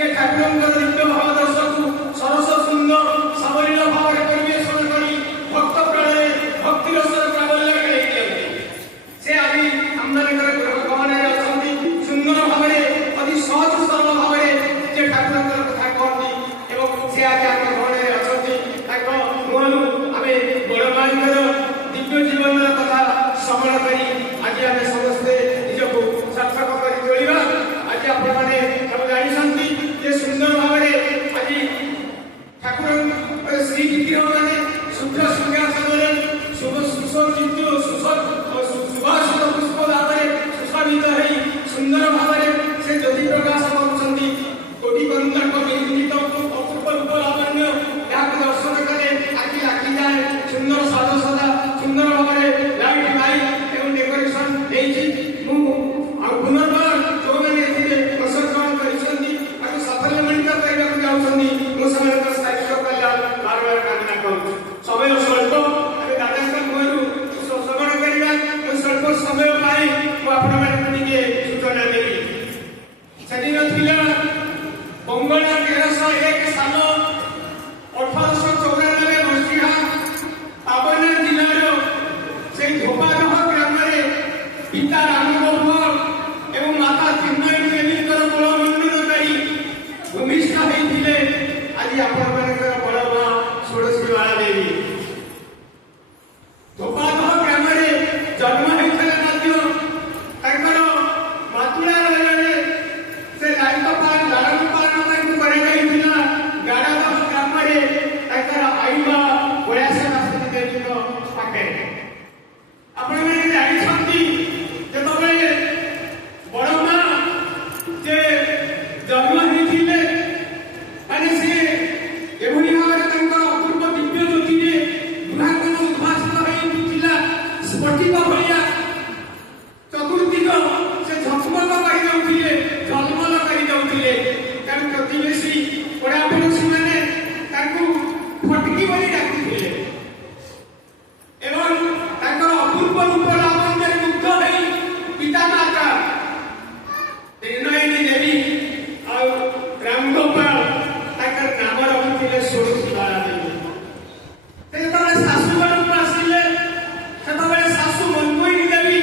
जे ठाकुरଙ୍କର ନିତ୍ୟ ଭାବ ଦର୍ଶକୁ ସରସ ସୁନ୍ଦର ସାବଲୀଳ ଭାବରେ ପରିବେଷଣ କରି ଭକ୍ତ ପ୍ରାଣରେ ଭକ୍ତି ରସର ପ୍ରାବଲ୍ୟ ଖେଳେଇ ଦିଅନ୍ତି। ସେ ଆଜି ଆମମାନଙ୍କର ଗହନରେ ଅଛନ୍ତି, ସୁନ୍ଦର ଭାବରେ ଅତି ସହଜ ସରଳ ଭାବରେ ଯେ ଠାକୁରଙ୍କର କଥା କହନ୍ତି ଏବଂ ସେ ଆଜି ଆମ ଗହଣରେ ଅଛନ୍ତି। ତାଙ୍କ ମୁହଁରୁ ଆମେ ବଡ଼ମାଙ୍କର ଦିବ୍ୟ ଜୀବନର କଥା ଶ୍ରବଣ କରି ଆଜି ଆମେ ସମସ୍ତେ ନିଜକୁ ସାର୍ଥକ କରି ତୋଳିବା। ଆଜି ଆପଣମାନେ ସବୁ ଜାଣିଛନ୍ତି ଯେ ସୁନ୍ଦର ଭାବରେ ଆଜି ଠାକୁର ଶ୍ରୀ ବିଗ୍ରହମାନେ ଶୁଭ୍ର ସିଂହାସନରେ ସୁସଜ୍ଜିତ ସୁବାସିତ ପୁଷ୍ପ ଭାବରେ ସୁଶୋଭିତ ହେଇ ସୁନ୍ଦର ଭାବରେ ସେ ଜ୍ୟୋତି ପ୍ରକାଶ କରୁଛନ୍ତି। କୋଟି କରୁଣାଙ୍କ ନିର୍ମିତ ଅପୂର୍ବ ରୂପ ଲାବଣ୍ୟ ଏହାକୁ ଦର୍ଶନ କଲେ ଆଖି ଲାଗିଯାଏ। ସୁନ୍ଦର ସାଜସଜା ସୁନ୍ଦର ଭାବରେ ଲାଇଟ୍ ମାଇକ୍ ଏବଂ ଡେକୋରେସନ ହେଇଛି। ମୁଁ ଆଉ ପୁନର୍ବାର ଯେଉଁମାନେ ଏଥିରେ ଅଂଶଗ୍ରହଣ କରିଛନ୍ତି ତାକୁ ସାଫଲ୍ୟମଣ୍ଡିତ କରିବାକୁ ଯାଉଛନ୍ତି, ମୁଁ ସେମାନଙ୍କ ସ୍ଥାୟୀତ୍ୱ କଲ୍ୟାଣ ବାରବାର କାମନା କରୁଛି। ସମୟ ସ୍ୱଳ୍ପ, ଆମେ ଦାଦାଙ୍କ ମୁହଁରୁ ଶ୍ରବଣ କରିବା। ମୁଁ ସ୍ୱଳ୍ପ ସମୟ ପାଇଁ ମୁଁ ଆପଣମାନଙ୍କୁ ଟିକେ ସୂଚନା ଦେବି। ସେଦିନ ଥିଲା ବଙ୍ଗଳା 1301 ସାଲ 1894 ମସିହା ପାବନା ଜିଲ୍ଲାର ସେଇ ଧୋପାଦହ ଗ୍ରାମରେ ପିତା ରାମବାବୁ ଏବଂ ମାତା ଚିନ୍ମୟୀ ଦେବୀଙ୍କର କୁଳମଣ୍ଡନ କରି ଭୂମିଷ୍ଠ ହେଇଥିଲେ ଆଜି ଆପଣମାନଙ୍କର ବଡ଼ ମା ଷୋଡ଼ଶୀବାଳା ଦେବୀ। ଧୋପାଦହ ଗ୍ରାମରେ ଜନ୍ମ ହେଇଥିଲେ ମଧ୍ୟ ତାଙ୍କର ମାତୃଳା ରୟରେ ସେ ଲାଳନ ପାଳନ ତାଙ୍କୁ କରାଯାଇଥିଲା ଗାଡ଼ାଦହ ଗ୍ରାମରେ ତାଙ୍କର ଆଇମା କୈଳାସବାସିନୀ ଦେବୀଙ୍କ ପାଖରେ। ଆପଣମାନେ ଜାଣିଛନ୍ତି ଯେତେବେଳେ ବଡ଼ ମା ଯେ ଜନ୍ମ ହେଇଥିଲେ ମାନେ ସେ ଏଭଳି ଭାବରେ ତାଙ୍କର ଅପୂର୍ବ ଦିବ୍ୟ ଜ୍ୟୋତିରେ ଗୃହାଙ୍ଗନ ଉଦ୍ଭାସିତ ହେଇଥିଲା। ସ୍ଫଟିକ ଭଳିଆ ଚତୁର୍ଦିଗ ସେ ଝକମକ କରିଦେଉଥିଲେ, ଝଲମଲ କରିଦେଉଥିଲେ। ତେଣୁ ପ୍ରତିବେଶୀ ପଡ଼ାପଡ଼ୋଶୀମାନେ ତାଙ୍କୁ ଫଟିକି ବୋଲି ଡାକୁଥିଲେ ଏବଂ ତାଙ୍କର ଅପୂର୍ବ ରୂପ ଲାବଣ୍ୟରେ ମୁଗ୍ଧ ହେଇ ପିତାମାତା ନିର୍ଣ୍ଣୟିନୀ ଦେବୀ ଆଉ ରାମଗୋପାଳ ତାଙ୍କର ନାମ ରଖିଥିଲେ ଷୋଡ଼ଶୀବାଳା ଦେବୀ। ଯେତେବେଳେ ଶାଶୁ ଘରକୁ ଆସିଲେ ସେତେବେଳେ ଶାଶୁ ମନ୍ମୟିନୀ ଦେବୀ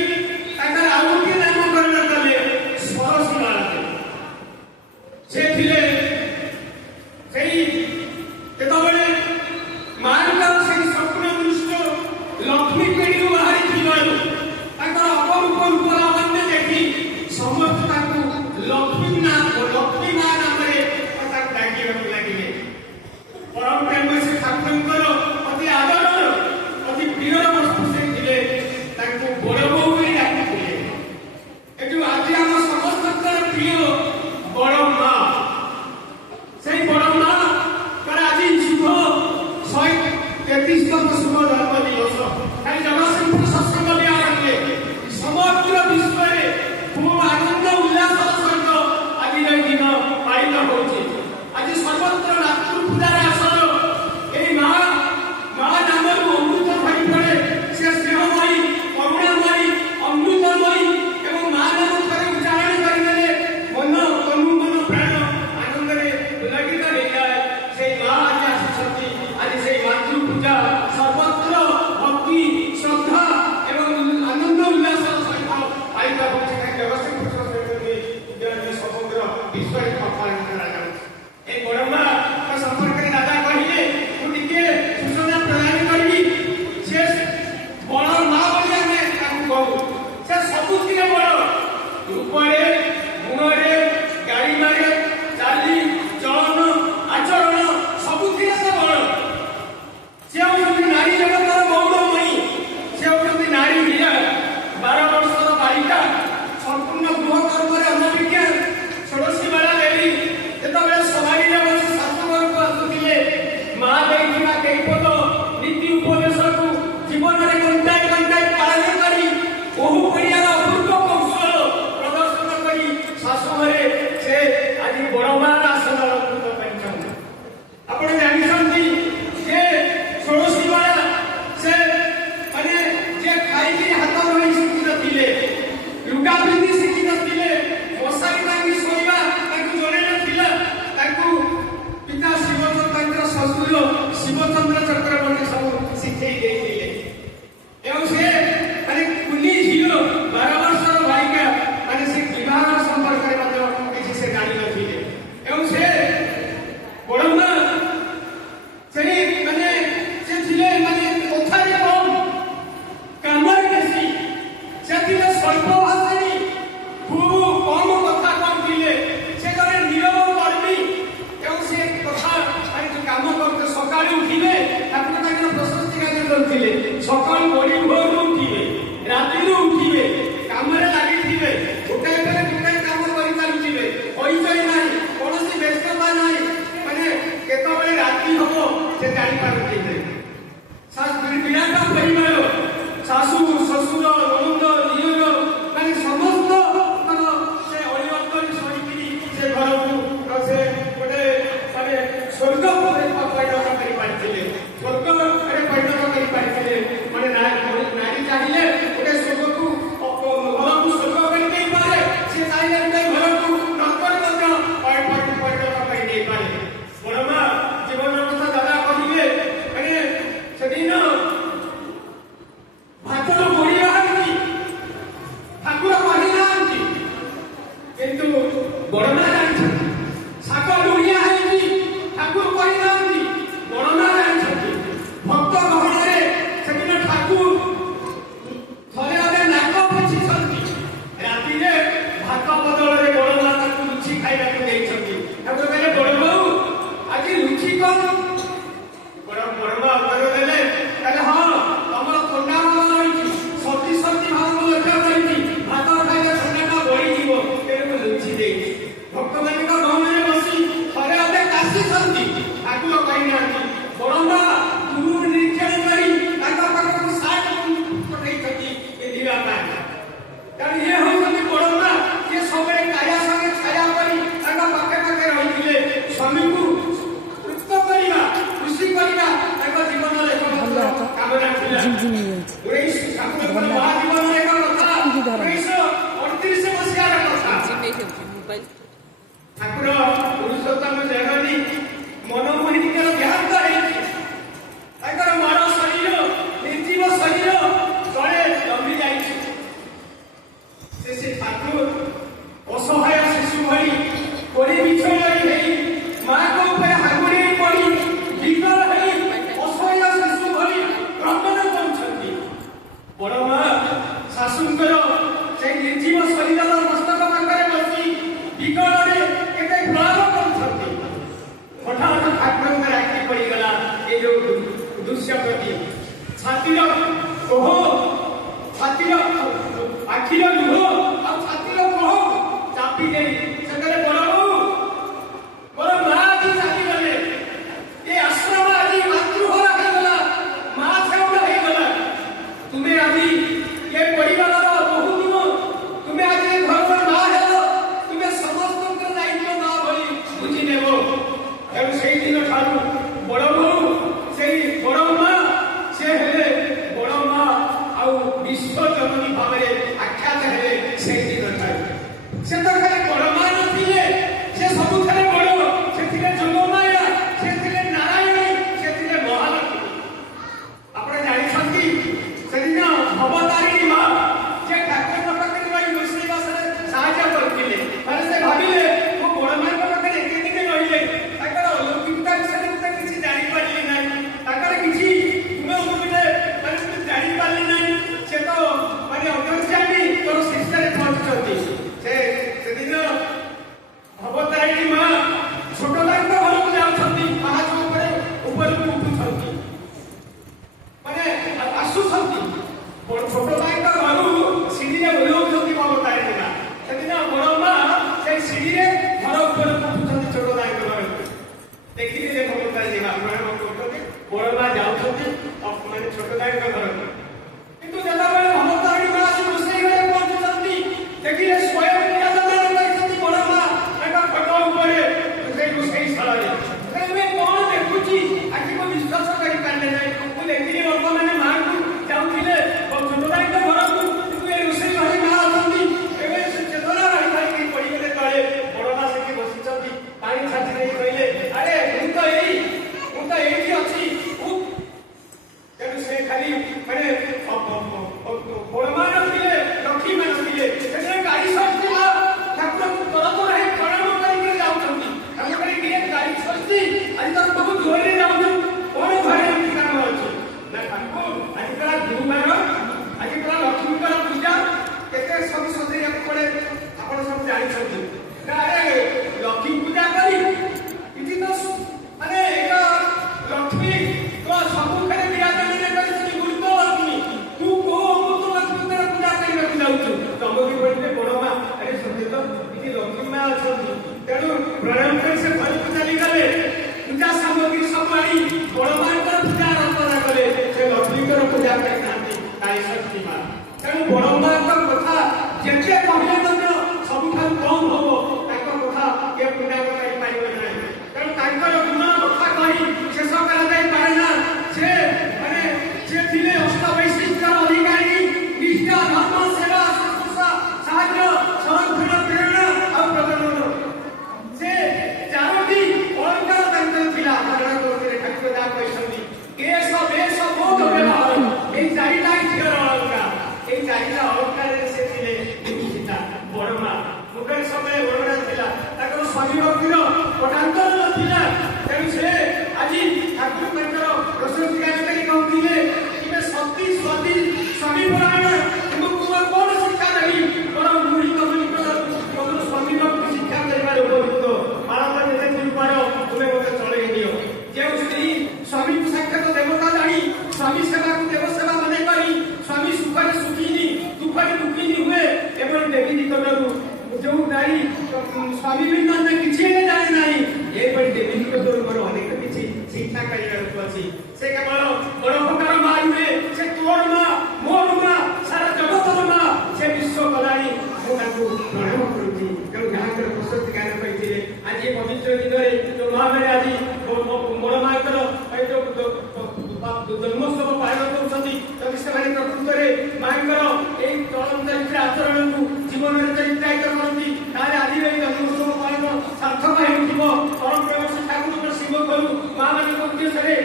ତାଙ୍କର ଆଉ ଗୋଟିଏ ନାମକରଣ କଲେ ଷୋଡ଼ଶୀବାଳା ଦେବୀ। ସେ ଥିଲେ ସେଇ ଯେତେବେଳେ ମାଙ୍କର ସେଇ ସ୍ୱପ୍ନ ଦୃଷ୍ଟ ଲକ୍ଷ୍ମୀ ପେଡ଼ିରୁ ବାହାରିଥିବାରୁ ତାଙ୍କର ଅପରୂପ ରୂପ ଲାବଣ୍ୟ ଦେଖି ସମସ୍ତେ ତାଙ୍କୁ ଲକ୍ଷ୍ମୀ ମା ନାମରେ ତାଙ୍କୁ ଡାକିବାକୁ ଲାଗିଲେ। ପରମ ପ୍ରେମ ସେ ଠାକୁରଙ୍କର ଅତି ଆଦରର ଅତି ପ୍ରିୟର ବସ୍ତୁ ସେ ଥିଲେ, ତାଙ୍କୁ ବଡ଼ ବୋଉ ବୋଲି ଡାକିଥିଲେ। ଏଠୁ ଆଜି ଆମ ସମସ୍ତଙ୍କର ପ୍ରିୟ ବଡ଼ ମା, ସେଇ ବଡ଼ ମା ଆଜି ଶୁଭ 133ତମ ଶୁଭ ଜନ୍ମ ଦିବସ। ଖାଲି ଜଗତସିଂହପୁର ସତ୍ସଙ୍ଗ ବିହାରରେ ସମଗ୍ର ବିଶ୍ୱରେ ଖୁବ ଆନନ୍ଦ ଉଲ୍ଲାସର ସହିତ ଆଜିର ଦିନ ପାଳିତ ହେଉଛି। ଆଜି ସର୍ବତ୍ର ମାତୃ ପୂଜାର ଆସର ଏହି ମା ନାମରୁ ଅମୃତ ଭରି ପଡ଼େ। ସେ ସ୍ନେହମୟୀ, କରୁଣାମୟୀ, ଅମୃତମୟୀ ଏବଂ ମା ନାମ ଥରେ ଉଚ୍ଚାରଣ କରିଦେଲେ ମନ ତନୁ ମନ ପ୍ରାଣ ଆନନ୍ଦରେ ପୁଲକିତ ହେଇଯାଏ। ସେଇ ମା ଆଜି ଆସିଛନ୍ତି। ଆଜି ସେଇ ମାତୃ ପୂଜା ସର୍ବତ୍ର ଭକ୍ତି ଶ୍ରଦ୍ଧା ଏବଂ ଆନନ୍ଦ ଉଲ୍ଲାସର ସହିତ ପାଳିତ ହେଉଛି। ଜଗତସିଂହପୁର ସମଗ୍ର ବିଶ୍ୱରେ ପାଳନ କରାଯାଉଛି। এই ବଡ଼ ମାଙ୍କ ସମ୍ପର୍କରେ ଦାଦା କହିଲେ, ମୁଁ ଟିକେ ସୂଚନା ପ୍ରଦାନ କରିବି। ସେ ବଡ଼ ମା ବୋଲି ଆମେ ତାଙ୍କୁ କହୁ। ସେ ସବୁଥିରେ ବଡ଼, ରୂପରେ, ଗୁଣରେ, ଗାଳିମାରେ, ଚାଲି ଚଳନ ଆଚରଣ ସବୁଥିରେ ସେ ବଡ଼। ସେ ହେଉଛନ୍ତି ନାରୀ ଜଗତର ଗୌରବମୟୀ। ସେ ହେଉଛନ୍ତି ନାରୀ ବୀରା। 12 ବର୍ଷର ବାଳିକା ସମ୍ପୂର୍ଣ୍ଣ ଗୃହ କର୍ମରେ ଅନଭିଜ୍ଞ ଷୋଡ଼ଶୀବାଳା ଦେବୀ स्वर्ग परिणत कर स्वर्ग परिणत कर मैंने नारी चाहिए गोटे स्वर्ग को घर को स्वर्ग करे सी चाहिए गोटे घर को नर्क परिणत कर बड़मा जीवन कथा दादा कहे मैंने से दिन भात गोड़ी ठाकुर कही ना किंतु बड़मा जानते शाग लोड़िया ठाकुर कही ना बड़मा जानते भक्त गहन से दिन ठाकुर थे अगे नाक पची राति भात बदल में बड़मा लुचि खाइबा ठाकुर कहले बड़ बाबू आज लुचि कौन बड़मा उत्तर देले हाँ तुम थंडा भाव रही सर्दी सर्दी भाव लक्ष्य रही भात खाइले थंडा बढ़ी तेरे लुचि दे भक्त मान गहन में बसी थे अगे काशी ठाकुर कही ना बड़मा दूर निरीक्षण कर साठ पठाई कारण ये होती बड़मा ये सब काया संगे छाया कर पाखे पाखे रही स्वामी को तृप्त करवा खुशी करवा जीवन कामना महाजीवन अड़तीस मसीहार कथा ठाकुर पुरुषोत्तम जगन्नी मनमोहिनीकर देहांत होकर मर शरीर निर्जीव शरीर तले जमी जा ठाकुर असहाय शिशु भरी कोड़ी बिछड़ी माँ को ऊपर हांगुड़ी पड़ी विकल असहाय शिशु भरी क्रंदन कर बड़मा शाशुकर से निर्जीव शरीर मस्तक पाखे बसी विकल केते प्रयोग कर हठात ठाकुर आखि पड़गला ये जो दृश्य प्रति छातिर कोह छातिर आखिर लुह और छातिर कोह चापी दे से बड़ मोर माँ आज चाली गले ये आश्रम आज मातृभरा होगला माँ छेउड़ा होगला तुम्हें आज ये परिवार बहुत दिन तुम्हें आज घर माँ हेलो तुम्हें समस्त दायित्व ना बोली बुझी नेब तेणु से दिन ठारू बड़ बहु से बड़ माँ से हेले बड़ माँ आउ विश्व जननी भाव आख्यात है से दिन ठारू से तो खाली बड़ माँ नथिले से सबु थे बड़ से जोगमाया से नारायणी से महालक्ष्मी आपने जानी से दिन भवतारिणी माँ जे ठाकुर पाखे रही रोषेईबास साहाय्य करते से भाविले मो बड़ माँ पाखे एते दिन रही अलौकिकता विषय किसी जापारे ना किसी गुण जापारे ना से तो मानते अगस्त्यानी तोर शिष्य पहुंची से दिन भवतारिणी माँ छोट लाइन घर को जाऊँगी पाहाच ऊपर को उठुंट माने आसुंट छोट लाइन घर सीढ़ी ओह्लाऊँ भवतारिणी माँ से दिन बड़ माँ से सीढ़ी घर ऊपर उठुंट छोट लाइन घर देखिए भवतारिणी माँ बड़ माँ जाऊँ मैंने छोट लाइन घर किंतु जब भवतारिणी माँ आसी रोषेई घरे पहुंचुंट देखिए स्वयं बड़ माँ फटो ऊपर रोषेईशाला कौन देखुची आखि को विश्वास कर पारे ना मुझे देखिए लोक मैंने माँ को जाऊे छोट लाइन घर को ये रोषेई घरे माँ आसती चेतना रही पड़गले तले बड़ माँ से बसी पानी छाती नहीं कहले अरे मुझे अच्छी तेणु से खाली मैंने बड़ माँ नथिले लक्ष्मी माँ नथिले गाड़ी सस्ती ठाकुर तरतर है प्रणाम करके जाऊँगी गाड़ी सस्ती आज तक बहुत जोर जाऊँ कौन घरे काम अच्छे ना ठाकुर आज गुरुवार आज लक्ष्मी पूजा केते सब सजैया पड़े आप सब जानते अरे लक्ष्मी पूजा करी तो माने लक्ष्मी तो सबुखे विराजमान कर गुरुत्व लक्ष्मी तू को अमृत लक्ष्मी पूजा करने जाऊँ तुम भी बोलते बड़ माँ अरे सत्य तो ये लक्ष्मी माँ अच्छा तेणु प्रणाम कर से घर को चली गले पूजा सामग्री सब आनी बड़ माँ पूजा आराधना कले से लक्ष्मी पूजा कर शक्ति माँ तेणु बड़ माँ कथा जिते कहले सब कम हम कथा ये पूजा कर तेणु गुण ସ୍ୱାମୀ ଭକ୍ତିର ପଟାନ୍ତର ନଥିଲା। ତେଣୁ ସେ ଆଜି ଠାକୁର ତାଙ୍କର ପ୍ରଶସ୍ତି ଗାନ କରି କହୁଥିଲେ ଏବେ ସତୀ ସ୍ୱାମୀ ସ୍ୱାମୀ ପରାୟଣ କିନ୍ତୁ ତୁମ କଣ ଶିକ୍ଷା ଦେବି ବରଂ ମୁଢ଼ି କମଲ ସ୍ୱାମୀ ଭକ୍ତି ଶିକ୍ଷା କରିବାର ଉପଯୁକ୍ତ ବାରମ୍ବାର ଯେତେ ଦୁର୍ପାର ତୁମେ ମୋତେ ଚଳେଇ ଦିଅ। ଯେଉଁ ସ୍ତ୍ରୀ ସ୍ୱାମୀକୁ ସାକ୍ଷାତ ଦେବତା ଜାଣି ସ୍ୱାମୀ ସେବାକୁ ଦେବ ସେବା ମନେ କରି ସ୍ୱାମୀ ସୁଖରେ ସୁଖିନି ଦୁଃଖରେ ଦୁଃଖିନି ହୁଏ ଏଭଳି ଦେବୀ ନିକଟରୁ ଯେଉଁ ନାରୀ ସ୍ୱାମୀ ବିନା କିଛି ହେଲେ ଜାଣେ ନାହିଁ ଏଭଳି ଦେବୀ ନିକଟରୁ ମୋର ଅନେକ କିଛି ଶିକ୍ଷା କରିବାକୁ ଅଛି। ସେ କେବଳ ବଡ଼ ପ୍ରକାର ମା ନୁହେଁ, ସେ ତୋର ମା ମୋର ମା ସାରା ଜଗତର ମା, ସେ ବିଶ୍ୱ କଲାଣି। ମୁଁ ତାଙ୍କୁ ପ୍ରଣାମ କରୁଛି। ତେଣୁ ଯାହାଙ୍କର ପ୍ରଶସ୍ତି ଗାନ କହିଥିଲେ ଆଜି ଏ ପବିତ୍ର ଦିନରେ ଯେଉଁ ମହାମାରୀ ଆଜି ବଡ଼ ମାଙ୍କର ଜନ୍ମୋତ୍ସବ ପାଳନ କରୁଛନ୍ତି ଯଦି ସେମାନେ ପ୍ରକୃତରେ ମାଙ୍କର ଏଇ ଚରିତ୍ର ଆଚରଣକୁ ଜୀବନରେ ଚରିତ୍ରାୟିତ କରନ୍ତି ତାହେଲେ ଆଜିର ଏଇ ଜନ୍ମୋତ୍ସବ ପାଳନ ସାର୍ଥକ ହେଉଥିବ। ପରମ ପ୍ରେମ ଠାକୁରଙ୍କ ଶିବ କରୁ ମା ମାନଙ୍କ ଉଦ୍ଦେଶ୍ୟରେ